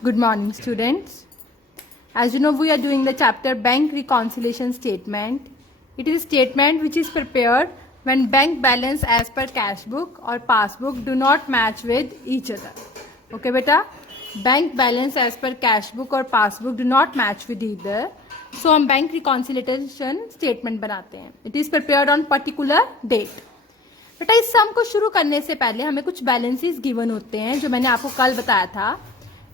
Good morning, students. As you know, we are doing the chapter Bank Reconciliation Statement. It is a statement which is prepared when bank balance as per cash book or passbook do not match with each other. Okay, beta? Bank balance as per cash book और passbook do not match with either. So हम bank reconciliation statement बनाते हैं. It is prepared on particular date. बेटा इस सम को शुरू करने से पहले हमें कुछ बैलेंसेस गिवन होते हैं जो मैंने आपको कल बताया था.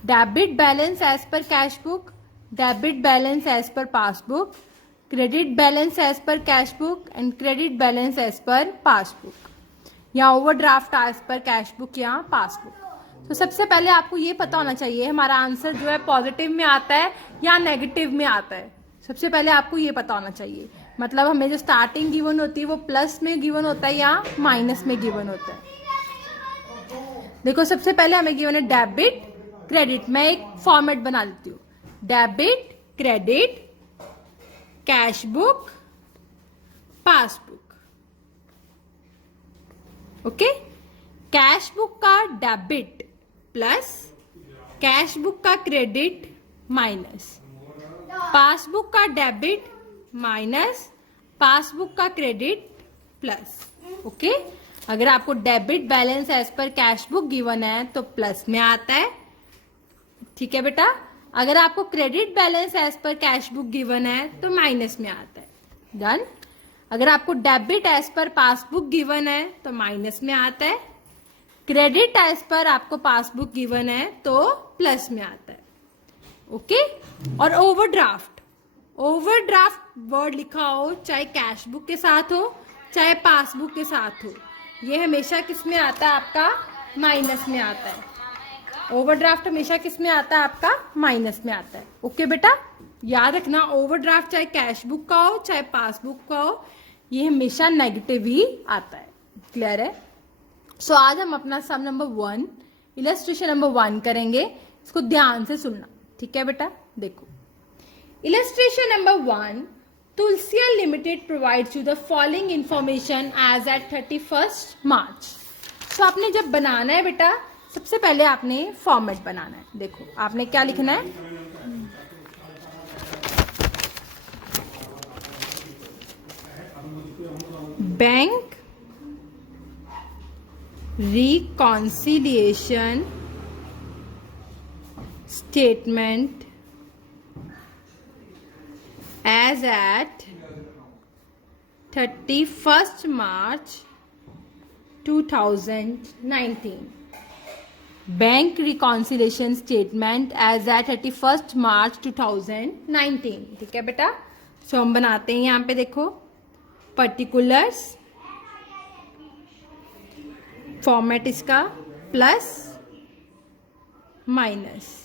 Debit balance as per cash book, debit balance as per passbook, credit balance as per cash book and credit balance as per passbook, या overdraft as per cash book या पासबुक. तो सबसे पहले आपको ये पता होना चाहिए हमारा आंसर जो है पॉजिटिव में आता है या नेगेटिव में आता है. सबसे पहले आपको ये पता होना चाहिए. मतलब हमें जो स्टार्टिंग गिवन होती है वो प्लस में गिवन होता है या माइनस में गिवन होता है. देखो सबसे पहले हमें गिवन है डेबिट क्रेडिट. मैं एक फॉर्मेट बना लेती हूँ. Debit credit cash book passbook. Okay, cash book का डेबिट प्लस कैश बुक का क्रेडिट माइनस पासबुक का डेबिट माइनस पासबुक का क्रेडिट प्लस. ओके, अगर आपको debit balance as per cash book given है तो प्लस में आता है. ठीक है बेटा. अगर आपको credit balance as per cash book given है तो माइनस में आता है. डन. अगर आपको debit as per passbook given है तो माइनस में आता है. क्रेडिट एज पर आपको पासबुक गिवन है तो प्लस में आता है. ओके. और ओवरड्राफ्ट, ओवरड्राफ्ट वर्ड लिखा हो चाहे कैश बुक के साथ हो चाहे पासबुक के साथ हो, ये हमेशा किस में आता है? आपका माइनस में आता है. ओवरड्राफ्ट हमेशा किस में आता है? आपका माइनस में आता है. ओके बेटा, याद रखना ओवरड्राफ्ट चाहे कैश बुक का हो चाहे पासबुक का हो, ये हमेशा नेगेटिव ही आता है. क्लियर है? सो आज हम अपना सम नंबर 1 इलस्ट्रेशन नंबर 1 करेंगे. इसको ध्यान से सुनना. ठीक है बेटा. देखो illustration number 1, Tulsiya Limited provides you the following information as at 31st March. So आपने जब बनाना है बेटा सबसे पहले आपने फॉर्मेट बनाना है. देखो आपने क्या लिखना है? Bank reconciliation statement as at 31st March 2019. Bank reconciliation statement as at 31st March 2019. ठीक है बेटा. सो हम बनाते हैं यहाँ पे. देखो पर्टिकुलर्स, फॉर्मेट इसका प्लस माइनस,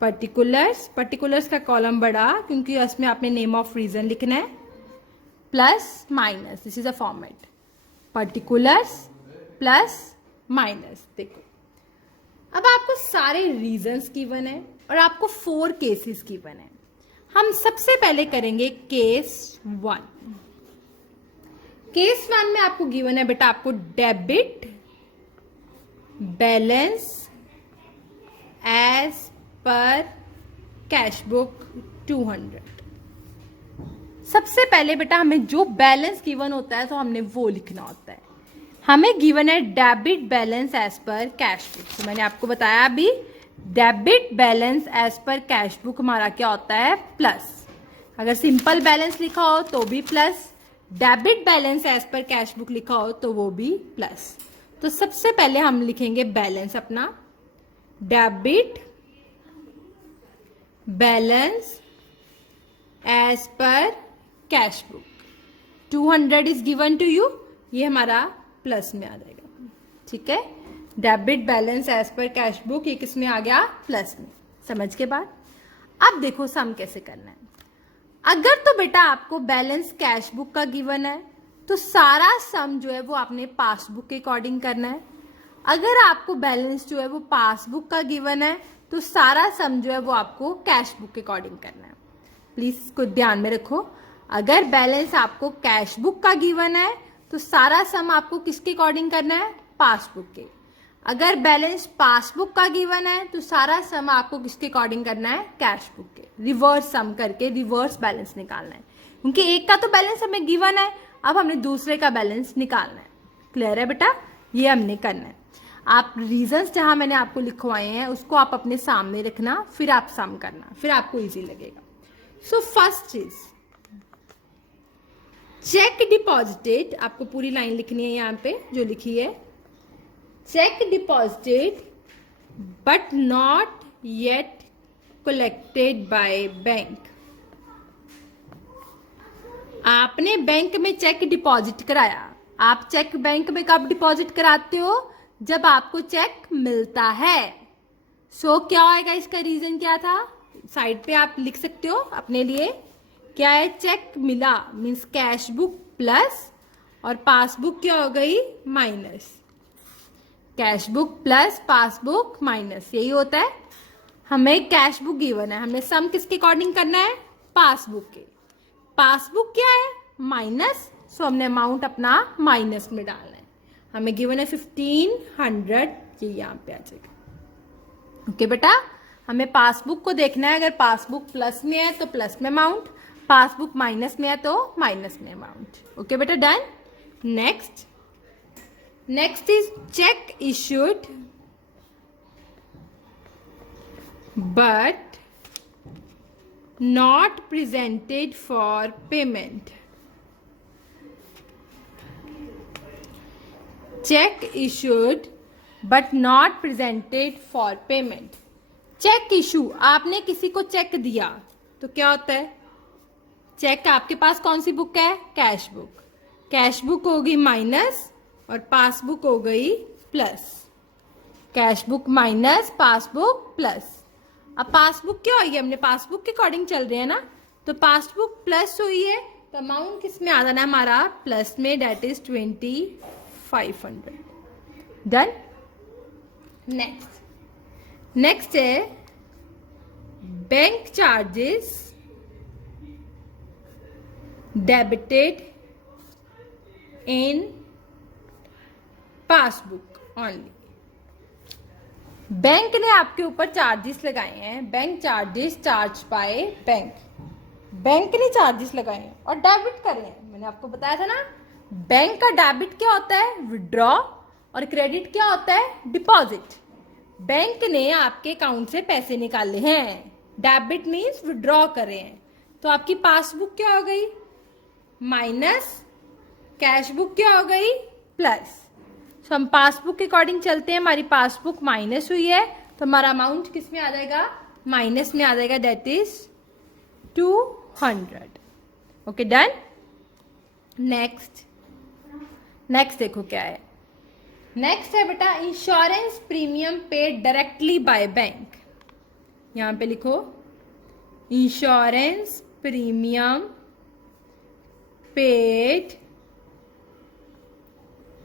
पर्टिकुलर्स, पर्टिकुलर्स का कॉलम बड़ा क्योंकि उसमें आपने नेम ऑफ रीजन लिखना है, plus minus. This is a format. Particulars plus minus. देखो अब आपको सारे रीजंस गिवन है और आपको 4 केसेस गिवन है. हम सबसे पहले करेंगे केस 1. केस 1 में आपको गिवन है बेटा आपको debit balance as per cash book 200. सबसे पहले बेटा हमें जो बैलेंस गिवन होता है तो हमने वो लिखना होता है. हमें गिवन है debit balance as per cash book. तो मैंने आपको बताया अभी debit balance as per cash book हमारा क्या होता है? प्लस. अगर सिंपल बैलेंस लिखा हो तो भी plus, debit balance as per cash book लिखा हो तो वो भी प्लस. तो सबसे पहले हम लिखेंगे बैलेंस अपना. Debit balance as per cash book 200 is given to you. ये हमारा प्लस में आ जाएगा. ठीक है. Debit balance as per cash book ये किस में आ गया? प्लस में. समझ के बाद अब देखो सम कैसे करना है. अगर तो बेटा आपको बैलेंस कैश बुक का गिवन है तो सारा सम जो है वो आपने पासबुक के अकॉर्डिंग करना है. अगर आपको बैलेंस जो है वो पासबुक का गिवन है तो सारा सम जो है वो आपको कैश बुक के अकॉर्डिंग करना है. प्लीज इसको ध्यान में रखो. अगर बैलेंस आपको कैश बुक का गिवन है तो सारा सम आपको किसके अकॉर्डिंग करना है? पासबुक के. अगर बैलेंस पासबुक का गिवन है तो सारा सम आपको किसके अकॉर्डिंग करना है, कैश बुक के, रिवर्स सम करके रिवर्स बैलेंस निकालना है, क्योंकि एक का तो बैलेंस हमें गिवन है, अब हमने दूसरे का बैलेंस निकालना है। क्लियर है बेटा, ये हमने करना है। आप रीजंस जहां मैंने आपको लिखवाए हैं उसको आप अपने सामने रखना, फिर आप सम करना, फिर आपको इजी लगेगा। सो फर्स्ट चीज, चेक डिपॉजिटेड, आपको पूरी लाइन लिखनी है यहाँ पे जो लिखी है, check deposited but not yet collected by bank. आपने बैंक में चेक डिपॉजिट कराया। आप चेक बैंक में कब डिपॉजिट कराते हो, जब आपको चेक मिलता है। सो क्या आएगा, इसका रीजन क्या था, साइड पे आप लिख सकते हो अपने लिए, क्या है, चेक मिला मीन्स कैश बुक प्लस, और पासबुक क्या हो गई, minus. Cash book plus passbook minus, यही होता है। हमें कैश बुक गिवन है, हमें सम किसके अकॉर्डिंग करना है, पासबुक के। पासबुक क्या है, माइनस, सो हमने अमाउंट अपना माइनस में डालना है। हमें गिवन है 1500, ये यहाँ पे आ जाएगा। ओके बेटा, हमें पासबुक को देखना है, अगर पासबुक प्लस में है तो प्लस में अमाउंट, पासबुक माइनस में है तो माइनस में अमाउंट। ओके बेटा, done. Next is cheque issued but not presented for payment. Cheque issued but not presented for payment. Cheque issue, आपने किसी को चेक दिया तो क्या होता है, चेक आपके पास कौन सी बुक है, कैश बुक। कैश बुक हो गई माइनस और पासबुक हो गई plus. Cash book minus, passbook plus. अब पासबुक क्या हुई है, हमने पासबुक के अकॉर्डिंग चल रहे हैं ना, तो पासबुक प्लस हुई है तो अमाउंट किस में आ जाना है हमारा, प्लस में, डेट इज 2500। डन। नेक्स्ट है bank charges debited in passbook only. Bank ने आपके ऊपर चार्जेस लगाए हैं, bank charges charge by bank. Bank ने चार्जेस लगाए हैं और डेबिट करे हैं। मैंने आपको बताया था ना, बैंक का डेबिट क्या होता है, विड्रॉ, और क्रेडिट क्या होता है, डिपॉजिट। बैंक ने आपके अकाउंट से पैसे निकाले हैं, डेबिट मीन्स विड्रॉ करे हैं, तो आपकी पासबुक क्या हो गई, माइनस, कैश बुक क्या हो गई, प्लस। तो हम पासबुक के अकॉर्डिंग चलते हैं, हमारी पासबुक माइनस हुई है तो हमारा अमाउंट किस में आ जाएगा, माइनस में आ जाएगा, that is 200। Okay, done. Next देखो क्या है, नेक्स्ट है बेटा insurance premium paid directly by bank. यहां पे लिखो insurance premium paid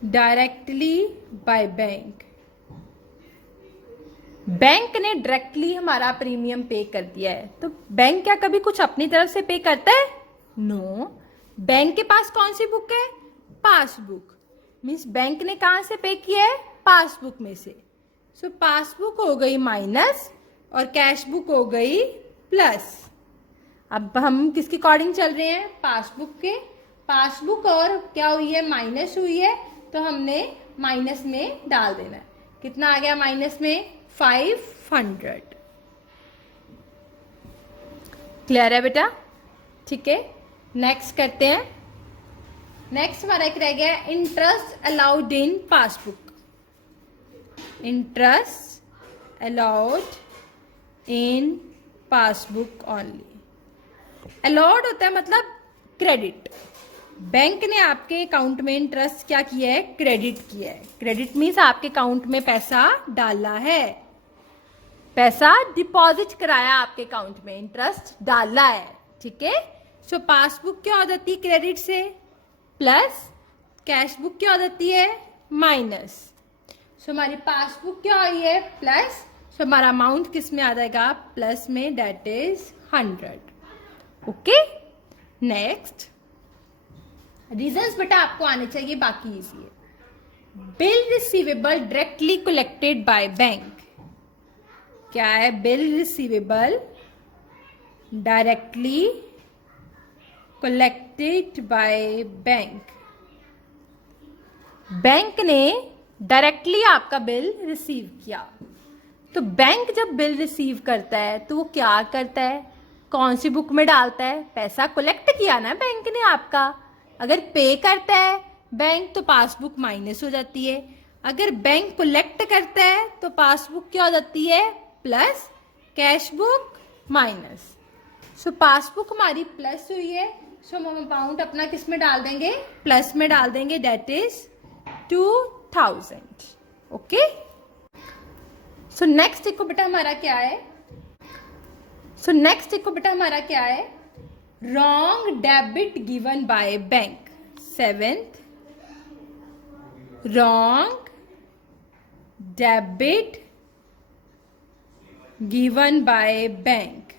directly by bank. Bank ने डायरेक्टली हमारा प्रीमियम पे कर दिया है, तो बैंक क्या कभी कुछ अपनी तरफ से पे करता है, नो। बैंक के पास कौन सी बुक है, पासबुक, मीन्स बैंक ने कहां से पे किया है, पासबुक में से। सो पासबुक हो गई माइनस और कैश बुक हो गई प्लस। अब हम किसके अकॉर्डिंग चल रहे हैं, पासबुक के। पासबुक और क्या हुई है, माइनस हुई है, तो हमने माइनस में डाल देना है। कितना आ गया माइनस में, 500। क्लियर है बेटा, ठीक है। नेक्स्ट करते हैं। नेक्स्ट हमारा एक रह गया interest allowed in passbook. Interest allowed in passbook only. Allowed होता है मतलब क्रेडिट। बैंक ने आपके अकाउंट में इंटरेस्ट क्या किया है, क्रेडिट किया है। क्रेडिट मीन्स आपके अकाउंट में पैसा डाला है, पैसा डिपॉजिट कराया आपके अकाउंट में, इंटरेस्ट डाला है, ठीक है। सो पासबुक क्या हो जाती है क्रेडिट से, प्लस, कैश बुक क्या हो जाती है, माइनस। सो हमारी पासबुक क्या हुई है, प्लस, सो हमारा अमाउंट किस में आ जाएगा, प्लस में, date is 100। Okay, next reasons बेटा आपको आने चाहिए, बाकी इजी है। Bill receivable directly collected by bank. क्या है? Bill receivable directly collected by bank. Bank ने डायरेक्टली आपका बिल रिसीव किया। तो बैंक जब बिल रिसीव करता है तो वो क्या करता है? कौन सी बुक में डालता है? पैसा कलेक्ट किया ना बैंक ने आपका। अगर पे करता है बैंक तो पासबुक माइनस हो जाती है। अगर बैंक कलेक्ट करता है तो पासबुक क्या हो जाती है? Plus, cash book minus. So passbook हमारी प्लस हुई है, सो हम अमाउंट अपना किस में डाल देंगे? प्लस में डाल देंगे, date is 2000। Okay, so next देखो बेटा हमारा क्या है? Wrong debit given by bank. 7th, wrong debit given by bank.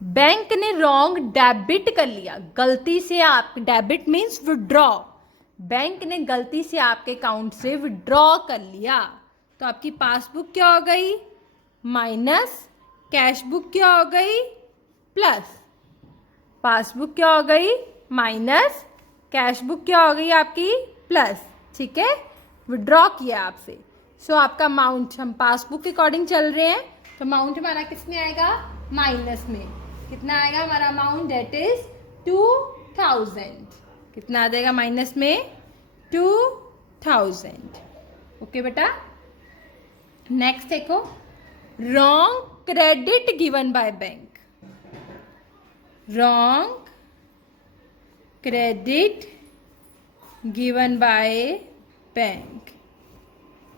Bank ने रॉन्ग डेबिट कर लिया, गलती से आप, डेबिट मीन्स विड्रॉ। बैंक ने गलती से आपके अकाउंट से विड्रॉ कर लिया तो आपकी पासबुक क्या हो गई? माइनस, कैश बुक क्या हो गई? प्लस। पासबुक क्या हो गई? माइनस, कैश बुक क्या हो गई आपकी? प्लस। ठीक है, विड्रॉ किया आपसे। सो आपका अमाउंट, हम पासबुक के अकॉर्डिंग चल रहे हैं तो अमाउंट हमारा किस में आएगा? माइनस में। कितना आएगा हमारा अमाउंट? Date is 2000। कितना आ जाएगा माइनस में? 2000। ओके बेटा, नेक्स्ट देखो, wrong credit given by bank. Wrong credit given by bank.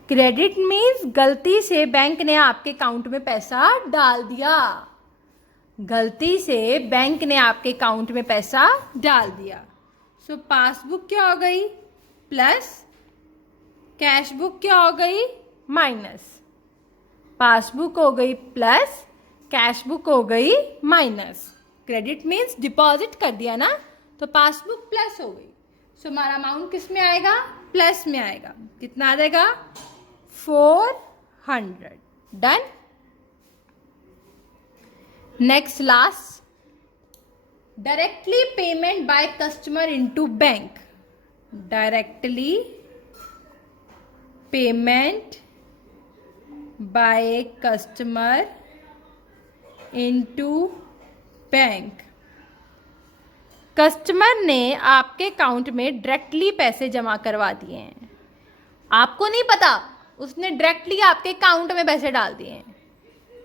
Credit means गलती से बैंक ने आपके अकाउंट में पैसा डाल दिया। गलती से बैंक ने आपके अकाउंट में पैसा डाल दिया। सो पासबुक क्या हो गई? प्लस, कैश बुक क्या हो गई? माइनस। पासबुक हो गई प्लस, कैश बुक हो गई माइनस। क्रेडिट मीन्स डिपॉजिट कर दिया ना, तो पासबुक प्लस हो गई। सो हमारा अमाउंट किस में आएगा? प्लस में आएगा। कितना आ जाएगा? 400। Done. Next, last, directly payment by customer into bank. Directly payment by customer into bank. Customer ने आपके अकाउंट में डायरेक्टली पैसे जमा करवा दिए हैं, आपको नहीं पता, उसने डायरेक्टली आपके अकाउंट में पैसे डाल दिए हैं।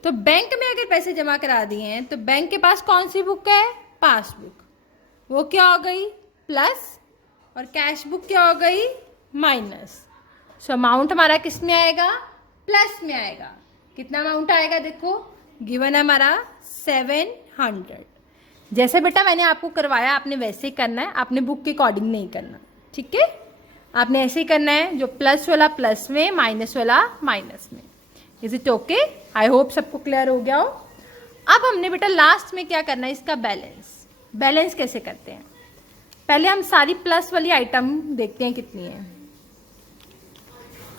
तो बैंक में अगर पैसे जमा करा दिए हैं तो बैंक के पास कौन सी बुक है? पासबुक। वो क्या हो गई? प्लस, और कैश बुक क्या हो गई? माइनस। सो अमाउंट हमारा किस में आएगा? प्लस में आएगा। कितना अमाउंट आएगा? देखो गिवन है हमारा 700। जैसे बेटा मैंने आपको करवाया आपने वैसे ही करना है, आपने बुक के अकॉर्डिंग नहीं करना। ठीक है, आपने ऐसे ही करना है, जो प्लस वाला प्लस में, माइनस वाला माइनस में। Is it okay? I hope सबको क्लियर हो गया हो। अब हमने बेटा लास्ट में क्या करना है? इसका बैलेंस। बैलेंस कैसे करते हैं? पहले हम सारी प्लस वाली आइटम देखते हैं कितनी है।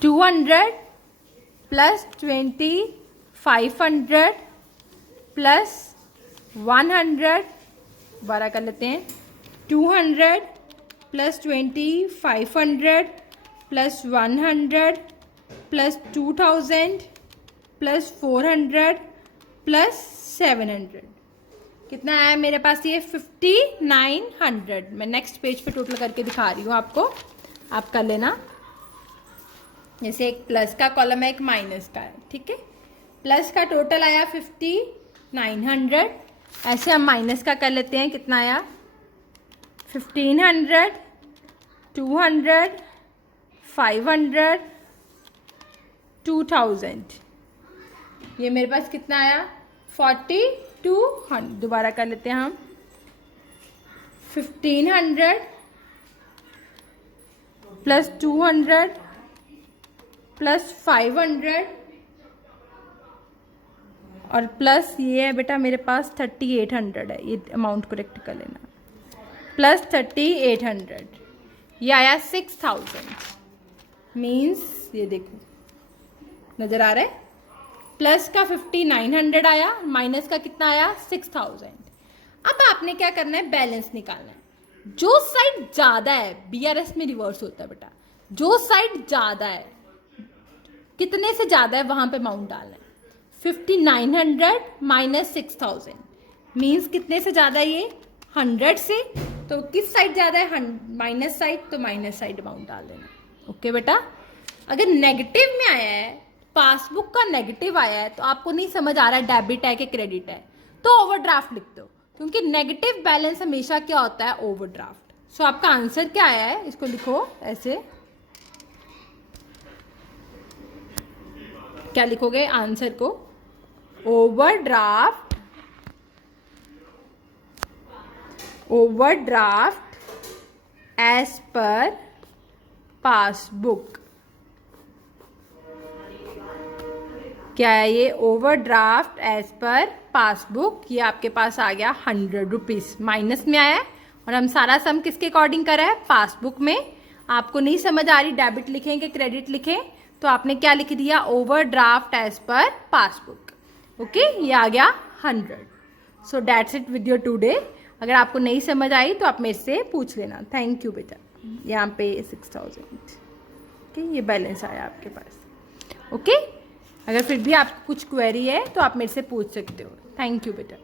200 प्लस 20, 500 प्लस 100, दोबारा कर लेते हैं। 200 plus 20, 500 plus 100 plus 2000 plus 400 plus 700। कितना आया मेरे पास? ये 5900। मैं नेक्स्ट पेज पे टोटल करके दिखा रही हूँ आपको, आप कर लेना। जैसे एक प्लस का कॉलम है, एक माइनस का है। ठीक है, प्लस का टोटल आया 5900। ऐसे हम माइनस का कर लेते हैं। कितना आया? 1500, 200, 500, 2000। ये मेरे पास कितना आया? 4200। दोबारा कर लेते हैं हम। 1500 प्लस 200 प्लस 500 और प्लस ये है बेटा मेरे पास 3800 है। ये अमाउंट करेक्ट कर लेना। प्लस 3800, ये आया 6000। मीन्स ये देखो नजर आ रहा है, प्लस का 5900 आया, माइनस का कितना आया 6000। अब आपने क्या करना है, बैलेंस निकालना है। जो साइड ज्यादा है, BRS में रिवर्स होता है बेटा, जो साइड ज्यादा है, कितने से ज्यादा है वहां पे अमाउंट डालना है। 5900 माइनस 6000 मीन्स कितने से ज्यादा है ये 100 से, तो किस साइड ज्यादा है माइनस साइड, तो माइनस साइड अमाउंट डाल देना। ओके बेटा, अगर नेगेटिव में आया है, पासबुक का नेगेटिव आया है, तो आपको नहीं समझ आ रहा है डेबिट है कि क्रेडिट है, तो ओवरड्राफ्ट लिख दो, क्योंकि नेगेटिव बैलेंस हमेशा क्या होता है, ओवरड्राफ्ट। सो आपका आंसर क्या आया है, इसको लिखो ऐसे, क्या लिखोगे आंसर को, ओवरड्राफ्ट एज पर पासबुक। क्या है ये, ओवरड्राफ्ट एज पर पासबुक। ये आपके पास आ गया 100 रुपीज, माइनस में आया है, और हम सारा सम किसके अकॉर्डिंग करा है, पासबुक में। आपको नहीं समझ आ रही डेबिट लिखें कि क्रेडिट लिखें, तो आपने क्या लिख दिया, overdraft as per passbook. Okay, ये आ गया 100। So that's it with your today. अगर आपको नहीं समझ आई तो आप मेरे से पूछ लेना। थैंक यू बेटा। यहाँ पे 6000, ओके, ये बैलेंस आया आपके पास। ओके, अगर फिर भी आपको कुछ क्वेरी है तो आप मेरे से पूछ सकते हो। थैंक यू बेटा।